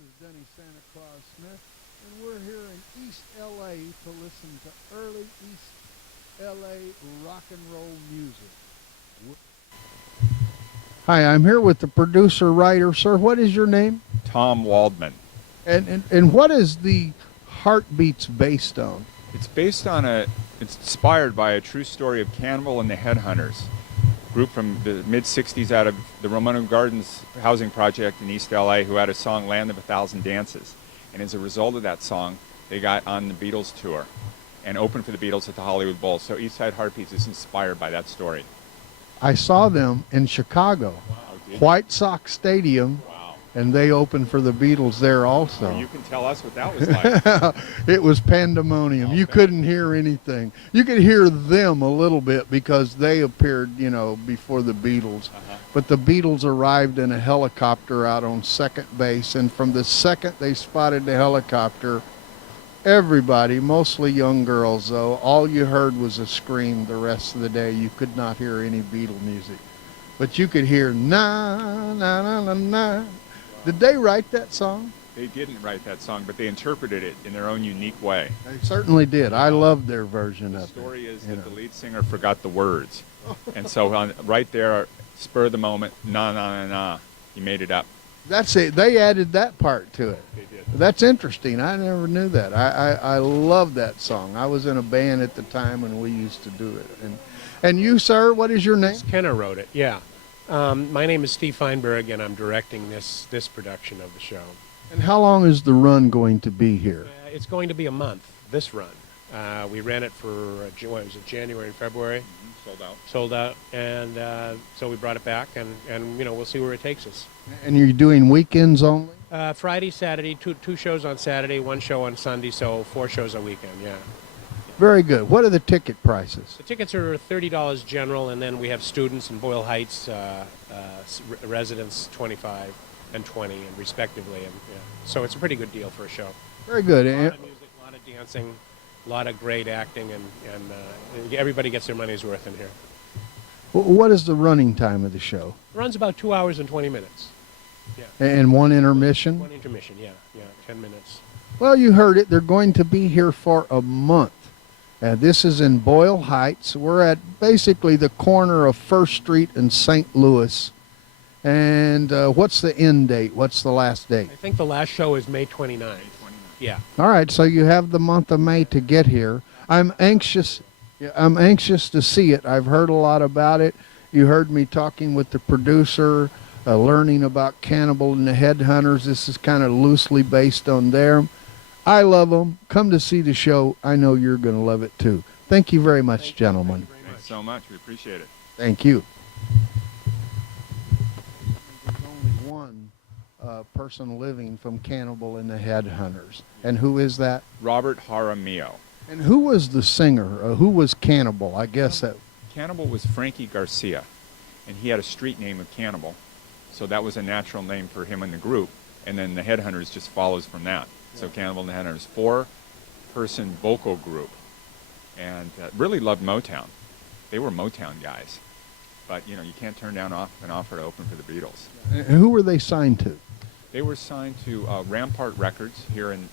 is Denny Santa Claus Smith, and we're here in East LA to listen to early East LA rock and roll music. Hi, I'm here with the producer writer. Sir, what is your name? Tom Waldman. And what is the Heartbeats based on? It's based on it's inspired by a true story of Cannibal and the Headhunters, a group from the mid-'60s out of the Romano Gardens housing project in East LA who had a song, Land of a Thousand Dances. And as a result of that song, they got on the Beatles tour and opened for the Beatles at the Hollywood Bowl. So Eastside Heartbeats is inspired by that story. I saw them in Chicago, White Sox Stadium. Wow. And they opened for the Beatles there also. Well, you can tell us what that was like. It was pandemonium. Okay. You couldn't hear anything. You could hear them a little bit because they appeared, before the Beatles. But the Beatles arrived in a helicopter out on second base, and from the second they spotted the helicopter, everybody, mostly young girls though, all you heard was a scream the rest of the day. You could not hear any Beatle music. But you could hear na, na, na, na, na. Did they write that song? They didn't write that song, but they interpreted it in their own unique way. They certainly did. I loved their version of it. The story is that the lead singer forgot the words. And so right there, spur of the moment, na, na, na, na, he made it up. That's it. They added that part to it. They did. That's interesting. I never knew that. I love that song. I was in a band at the time when we used to do it. And you, sir, what is your name? Kenna wrote it, yeah. My name is Steve Feinberg, and I'm directing this production of the show. And how long is the run going to be here? It's going to be a month, this run. We ran it for, January and February. Sold out. Sold out, and so we brought it back, and we'll see where it takes us. And you're doing weekends only? Friday, Saturday, two shows on Saturday, one show on Sunday, so 4 shows a weekend, yeah. Very good. What are the ticket prices? The tickets are $30 general, and then we have students in Boyle Heights, residents 25 and 20, and respectively. And yeah. So it's a pretty good deal for a show. Very good. A lot of music, a lot of dancing, a lot of great acting, and everybody gets their money's worth in here. What is the running time of the show? It runs about 2 hours and 20 minutes. Yeah. And one intermission? One intermission, yeah, 10 minutes. Well, you heard it. They're going to be here for a month. This is in Boyle Heights. We're at basically the corner of First Street and St. Louis. And what's the end date? What's the last date? I think the last show is May 29th. Yeah. All right, so you have the month of May to get here. I'm anxious to see it. I've heard a lot about it. You heard me talking with the producer, learning about Cannibal and the Headhunters. This is kind of loosely based on them. I love them. Come to see the show. I know you're going to love it too. Thank you very much, gentlemen. Thanks so much. We appreciate it. Thank you. There's only one person living from Cannibal and the Headhunters. And who is that? Robert Jaramillo. And who was the singer? Who was Cannibal? I guess that... Cannibal was Frankie Garcia, and he had a street name of Cannibal. So that was a natural name for him in the group. And then the Headhunters just follows from that. So Cannibal and the Headhunters, 4-person vocal group, and really loved Motown. They were Motown guys, but you can't turn down an offer to open for the Beatles. And who were they signed to? They were signed to Rampart Records here in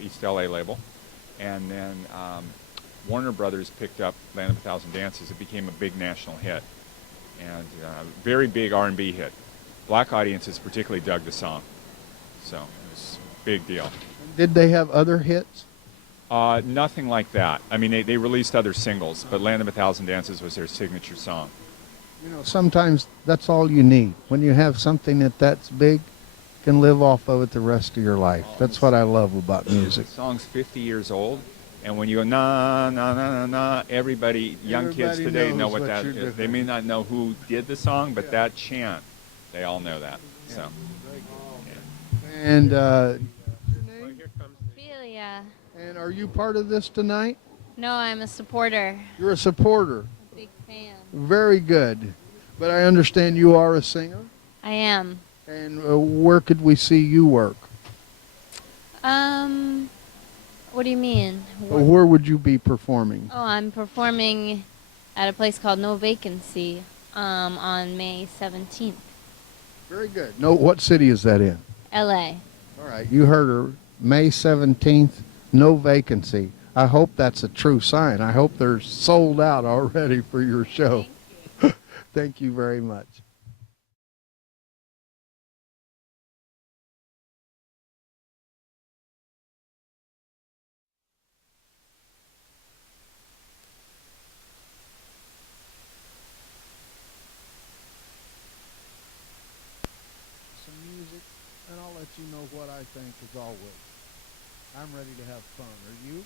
East LA label, and then Warner Brothers picked up Land of a Thousand Dances. It became a big national hit, and very big R&B hit. Black audiences particularly dug the song, so it was a big deal. Did they have other hits? Nothing like that. I mean, they released other singles, but Land of a Thousand Dances was their signature song. Sometimes that's all you need. When you have something that's big, you can live off of it the rest of your life. That's what I love about music. The song's 50 years old, and when you go, na, na, na, na, na, everybody kids today know what that is. They may not know who did the song, but that chant, they all know that. Yeah. So. Yeah. And... And are you part of this tonight? No, I'm a supporter. You're a supporter. Big fan. Very good. But I understand you are a singer? I am. And where could we see you work? What do you mean? Where would you be performing? Oh, I'm performing at a place called No Vacancy on May 17th. Very good. No, what city is that in? L.A. All right, you heard her. May 17th, no vacancy. I hope that's a true sign. I hope they're sold out already for your show. Thank you very much. Some music, and I'll let you know what I think as always. I'm ready to have fun. Are you?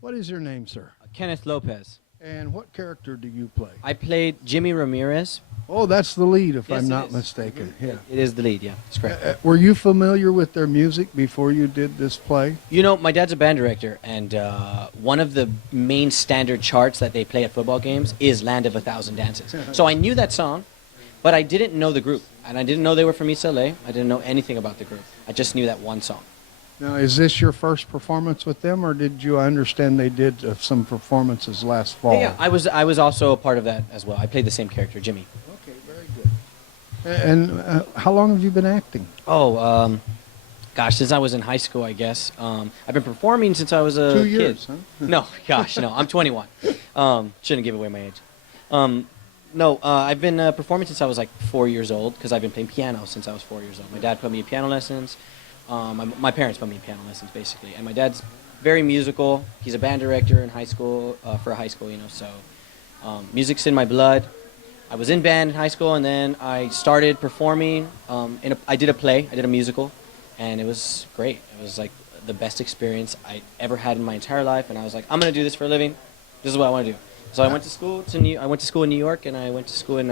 What is your name, sir? Kenneth Lopez. And what character do you play? I played Jimmy Ramirez. Oh, that's the lead, if Yes, I'm it not is. mistaken. Mhm. Yeah. It is the lead, yeah. That's correct. Were you familiar with their music before you did this play? You know, my dad's a band director, and one of the main standard charts that they play at football games is Land of a Thousand Dances. So I knew that song, but I didn't know the group. And I didn't know they were from East LA. I didn't know anything about the group. I just knew that one song. Now, is this your first performance with them, or did you understand they did some performances last fall? Yeah, I was also a part of that as well. I played the same character, Jimmy. Okay, very good. And how long have you been acting? Oh, gosh, since I was in high school, I guess. I've been performing since I was a 2 kid. years, huh? No, gosh, no. I'm 21. Shouldn't give away my age. No, I've been performing since I was like 4 years old because I've been playing piano since I was 4 years old. My dad put me in piano lessons. My parents put me in piano lessons, basically. And my dad's very musical. He's a band director in high school, for a high school, you know, so music's in my blood. I was in band in high school, and then I started performing. I did a play, I did a musical, and it was great. It was like the best experience I ever had in my entire life, and I was like, I'm going to do this for a living. This is what I want to do. So I went to school I went to school in New York, and I went to school in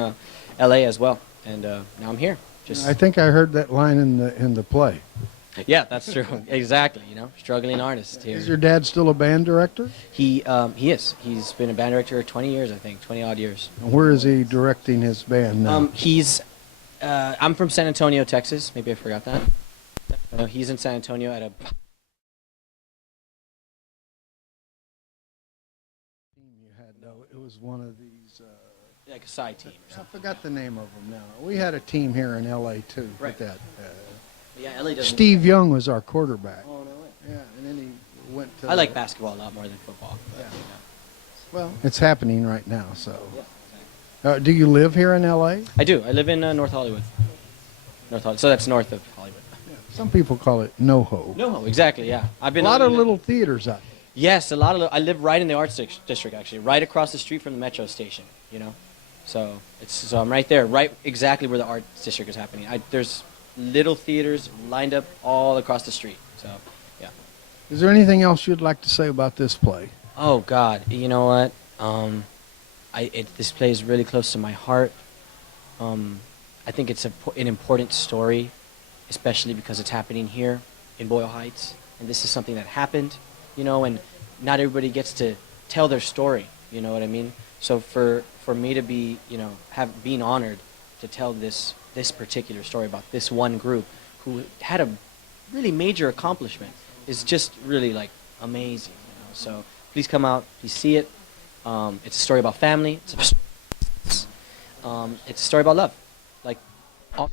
LA as well, and now I'm here. I think I heard that line in the play. Yeah, that's true. Exactly. You know, struggling artist here. Is your dad still a band director? He is. He's been a band director 20 years, I think, 20 odd years. And where is he directing his band now? I'm from San Antonio, Texas. Maybe I forgot that. No, he's in San Antonio at a. You had though. It was one of these. Like a side team. Or I something. forgot the name of them now. We had a team here in L.A. too. Right. With that. Yeah, LA doesn't. Steve Young was our quarterback. Oh no way. Yeah, and then he went to. I like basketball a lot more than football. But, Yeah. you know. Well, it's happening right now. So, Yeah, exactly. do you live here in L.A.? I do. I live in North Hollywood. North Hollywood. So that's north of Hollywood. Some people call it NoHo. No, exactly. Yeah, I've A been. lot of living- little theaters out there. Yes, a lot of. I live right in the arts district, actually, right across the street from the metro station. You know, so I'm right there, right exactly where the arts district is happening. There's little theaters lined up all across the street. So, yeah. Is there anything else you'd like to say about this play? Oh God, you know what? This play is really close to my heart. I think it's an important story, especially because it's happening here in Boyle Heights, and this is something that happened, you know, and not everybody gets to tell their story. You know what I mean? So for me to be, you know, being honored to tell this particular story about this one group who had a really major accomplishment is just really like amazing. You know? So please come out, please see it. It's a story about family. It's a story about love. Like, all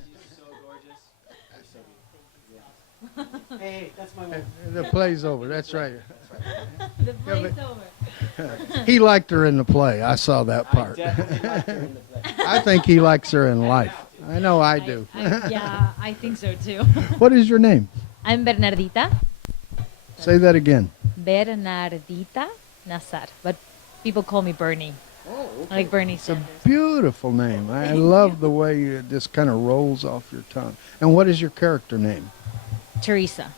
hey, that's my wife. The play's over. That's right. The play's over. He liked her in the play. I saw that I part. definitely liked her in the play. I think he likes her in life. I know I do. Yeah, I think so too. What is your name? I'm Bernardita. Say that again. Bernardita Nazar. But people call me Bernie. Oh, Like Bernie It's a Sanders. beautiful name. I love the way it just kind of rolls off your tongue. And what is your character name? Teresa.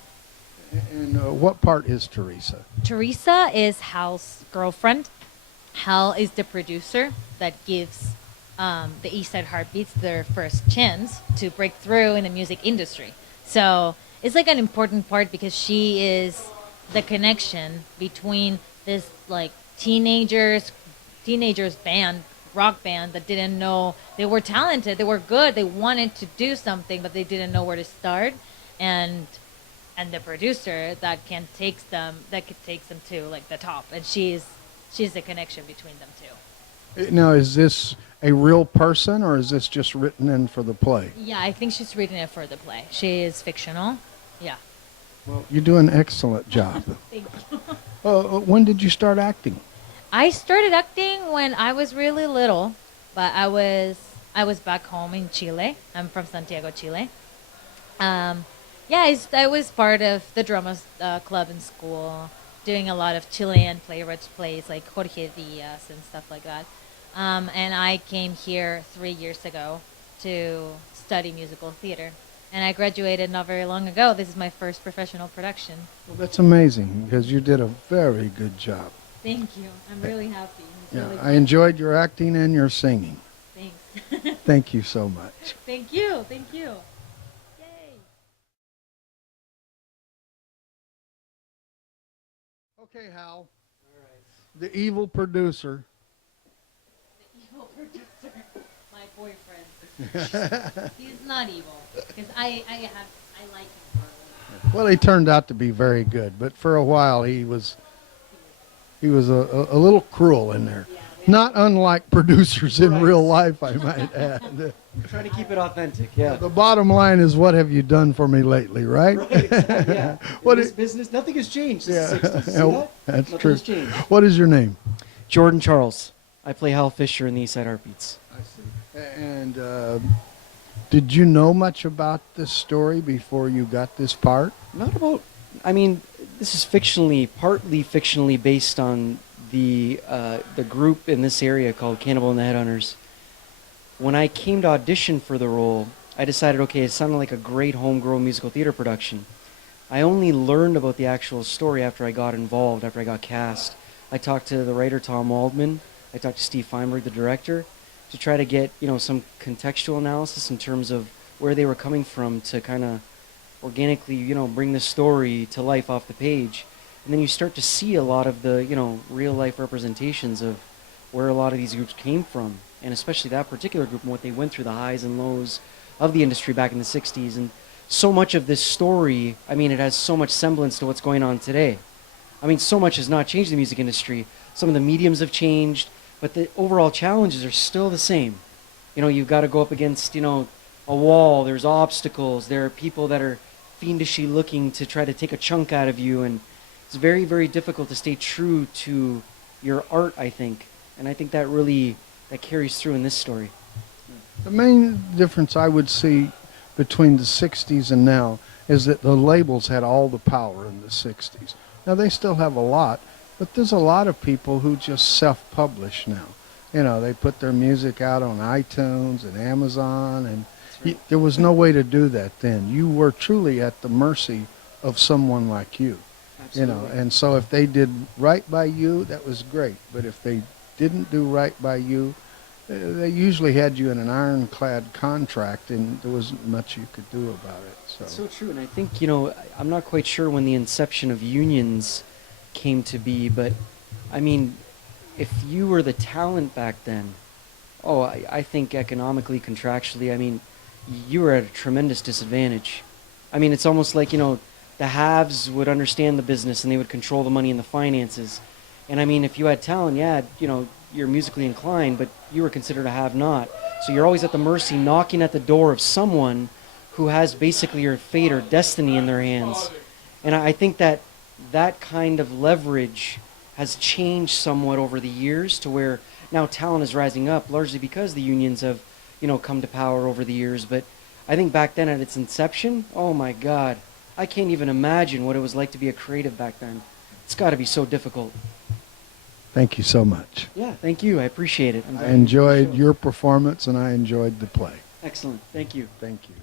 And what part is Teresa? Teresa is Hal's girlfriend. Hal is the producer that gives the East Side Heartbeats their first chance to break through in the music industry. So it's like an important part because she is the connection between this like teenagers band rock band that didn't know they were talented, they were good, they wanted to do something, but they didn't know where to start, and the producer that can takes them to like the top, and she's the connection between them two. Now, is this a real person, or is this just written in for the play? Yeah, I think she's reading it for the play. She is fictional. Yeah. Well, you do an excellent job. Thank you. When did you start acting? I started acting when I was really little, but I was back home in Chile. I'm from Santiago, Chile. Yeah, I was part of the drama club in school, doing a lot of Chilean playwrights plays like Jorge Diaz and stuff like that. And I came here 3 years ago to study musical theater. And I graduated not very long ago. This is my first professional production. Well, that's amazing, because you did a very good job. Thank you. I'm really happy. It's Yeah, really I fun. enjoyed your acting and your singing. Thanks. Thank you so much. Thank you. Thank you. Yay. Okay, Hal. The evil producer. The evil producer, my boyfriend. He's not evil, because I like him for Well, he turned out to be very good, but for a while he was a little cruel in there. Not unlike producers in real life, I might add. Trying to keep it authentic, yeah. The bottom line is, what have you done for me lately, right? Right, exactly, yeah. What In this is- business, nothing has changed Yeah, since the 60s. See that? that's Nothing true. has changed. What is your name? Jordan Charles. I play Hal Fisher in the Eastside Heartbeats. I see. And did you know much about this story before you got this part? Not about. I mean, this is partly fictionally based on the group in this area called Cannibal and the Headhunters. When I came to audition for the role, I decided, okay, it sounded like a great homegrown musical theater production. I only learned about the actual story after I got involved, after I got cast. I talked to the writer Tom Waldman. I talked to Steve Feinberg, the director, to try to get some contextual analysis in terms of where they were coming from to kind of organically bring the story to life off the page. And then you start to see a lot of the real life representations of where a lot of these groups came from, and especially that particular group and what they went through, the highs and lows of the industry back in the 60s. And so much of this story, I mean, it has so much semblance to what's going on today. I mean, so much has not changed the music industry. Some of the mediums have changed, but the overall challenges are still the same. You've got to go up against, a wall. There's obstacles. There are people that are fiendishly looking to try to take a chunk out of you, and it's very, very difficult to stay true to your art, I think. And I think that carries through in this story. The main difference I would see between the 60s and now is that the labels had all the power in the 60s. Now, they still have a lot, but there's a lot of people who just self-publish now. They put their music out on iTunes and Amazon, and there was no way to do that then. You were truly at the mercy of someone like you. Absolutely. And so if they did right by you, that was great. But if they didn't do right by you, they usually had you in an ironclad contract, and there wasn't much you could do about it. It's so true, and I think, I'm not quite sure when the inception of unions came to be, but, I mean, if you were the talent back then, I think economically, contractually, I mean, you were at a tremendous disadvantage. I mean, it's almost like, the haves would understand the business and they would control the money and the finances. And I mean, if you had talent, you're musically inclined, but you were considered a have-not. So you're always at the mercy, knocking at the door of someone who has basically your fate or destiny in their hands. And I think that kind of leverage has changed somewhat over the years to where now talent is rising up, largely because the unions have, come to power over the years. But I think back then at its inception, oh my God, I can't even imagine what it was like to be a creative back then. It's got to be so difficult. Thank you so much. Yeah, thank you. I appreciate it. I enjoyed your performance, and I enjoyed the play. Excellent. Thank you. Thank you.